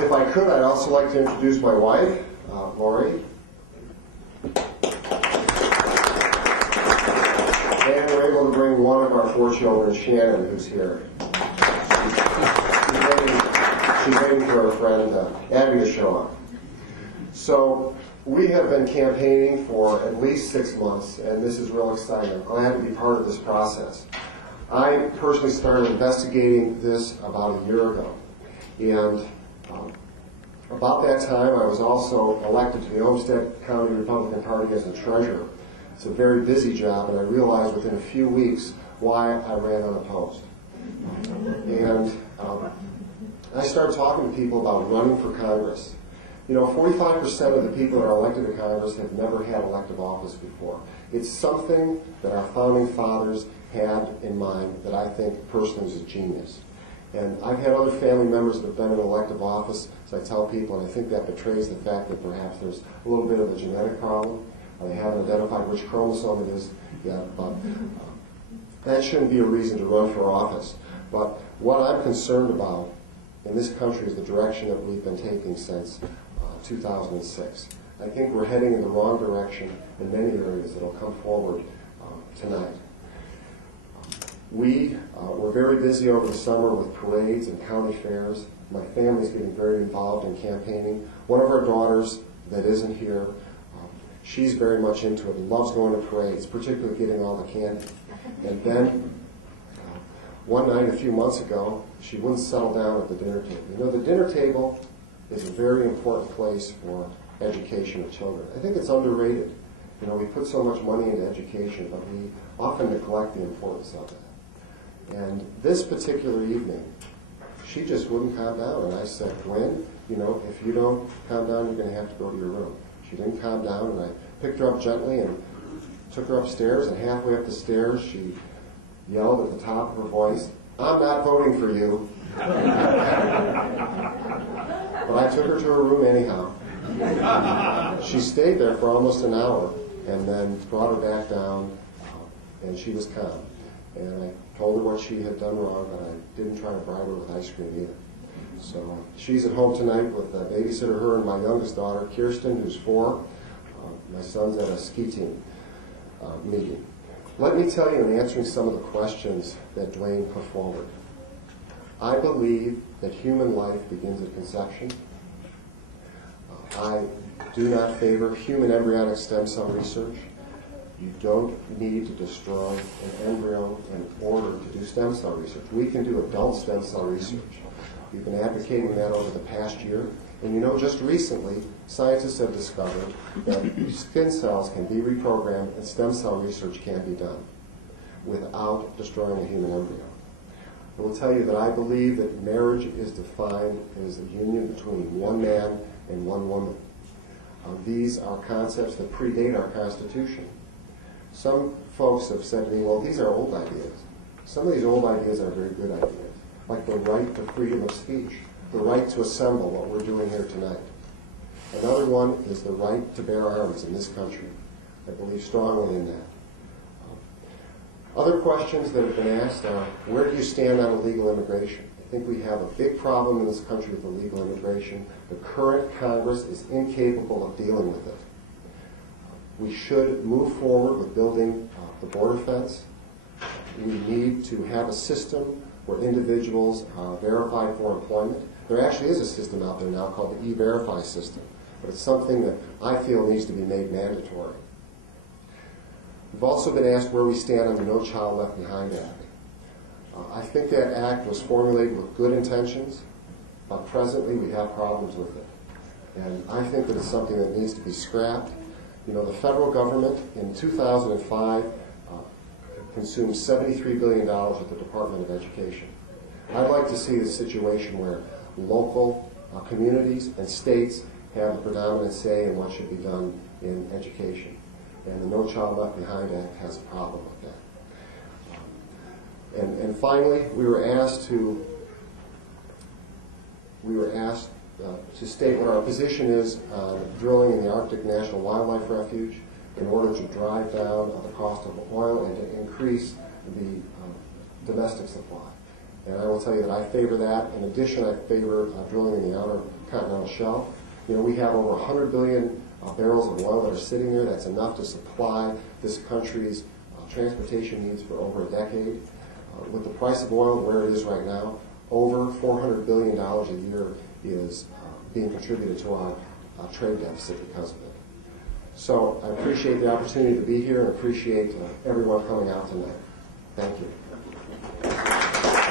If I could, I'd also like to introduce my wife, Lori. And we're able to bring one of our 4 children, Shannon, who's here. She's waiting for her friend, Abby, to show up. So we have been campaigning for at least 6 months, and this is real exciting. I'm glad to be part of this process. I personally started investigating this about a year ago. And about that time, I was also elected to the Olmsted County Republican Party as the treasurer. It's a very busy job, and I realized within a few weeks why I ran unopposed. And I started talking to people about running for Congress. You know, 45% of the people that are elected to Congress have never had elective office before. It's something that our founding fathers had in mind that I think personally is a genius. And I've had other family members that have been in elective office, so I tell people, and I think that betrays the fact that perhaps there's a little bit of a genetic problem. They haven't identified which chromosome it is yet, but that shouldn't be a reason to run for office. But what I'm concerned about in this country is the direction that we've been taking since 2006. I think we're heading in the wrong direction in many areas that will come forward tonight. We were very busy over the summer with parades and county fairs. My family's getting very involved in campaigning. One of our daughters that isn't here, she's very much into it, loves going to parades, particularly getting all the candy. And then one night a few months ago, she wouldn't settle down at the dinner table. You know, the dinner table is a very important place for education of children. I think it's underrated. You know, we put so much money into education, but we often neglect the importance of it. And this particular evening, she just wouldn't calm down. And I said, Gwen, you know, if you don't calm down, you're going to have to go to your room. She didn't calm down, and I picked her up gently and took her upstairs, and halfway up the stairs, she yelled at the top of her voice, I'm not voting for you. But I took her to her room anyhow. She stayed there for almost an hour and then brought her back down, and she was calm. And I told her what she had done wrong, but I didn't try to bribe her with ice cream either. So she's at home tonight with a babysitter, her and my youngest daughter, Kirsten, who's 4. My son's at a ski team meeting. Let me tell you, in answering some of the questions that Dwayne put forward, I believe that human life begins at conception. I do not favor human embryonic stem cell research. You don't need to destroy an embryo in order to do stem cell research. We can do adult stem cell research. We've been advocating that over the past year. And you know, just recently, scientists have discovered that skin cells can be reprogrammed and stem cell research can be done without destroying a human embryo. I will tell you that I believe that marriage is defined as a union between one man and one woman. These are concepts that predate our Constitution. Some folks have said to me, well, these are old ideas. Some of these old ideas are very good ideas, like the right to freedom of speech, the right to assemble, what we're doing here tonight. Another one is the right to bear arms in this country. I believe strongly in that. Other questions that have been asked are, where do you stand on illegal immigration? I think we have a big problem in this country with illegal immigration. The current Congress is incapable of dealing with it. We should move forward with building the border fence. We need to have a system where individuals are verified for employment. There actually is a system out there now called the E-Verify system, but it's something that I feel needs to be made mandatory. We've also been asked where we stand on the No Child Left Behind Act. I think that act was formulated with good intentions, but presently we have problems with it. And I think that it's something that needs to be scrapped. You know, the federal government in 2005 consumed $73 billion at the Department of Education. I'd like to see a situation where local communities and states have the predominant say in what should be done in education. And the No Child Left Behind Act has a problem with that. And finally, we were asked to state what our position is on drilling in the Arctic National Wildlife Refuge in order to drive down the cost of oil and to increase the domestic supply. And I will tell you that I favor that. In addition, I favor drilling in the outer continental shelf. You know, we have over 100 billion barrels of oil that are sitting there. That's enough to supply this country's transportation needs for over a decade. With the price of oil where it is right now, over $400 billion a year is being contributed to our trade deficit because of it. So I appreciate the opportunity to be here and appreciate everyone coming out tonight. Thank you.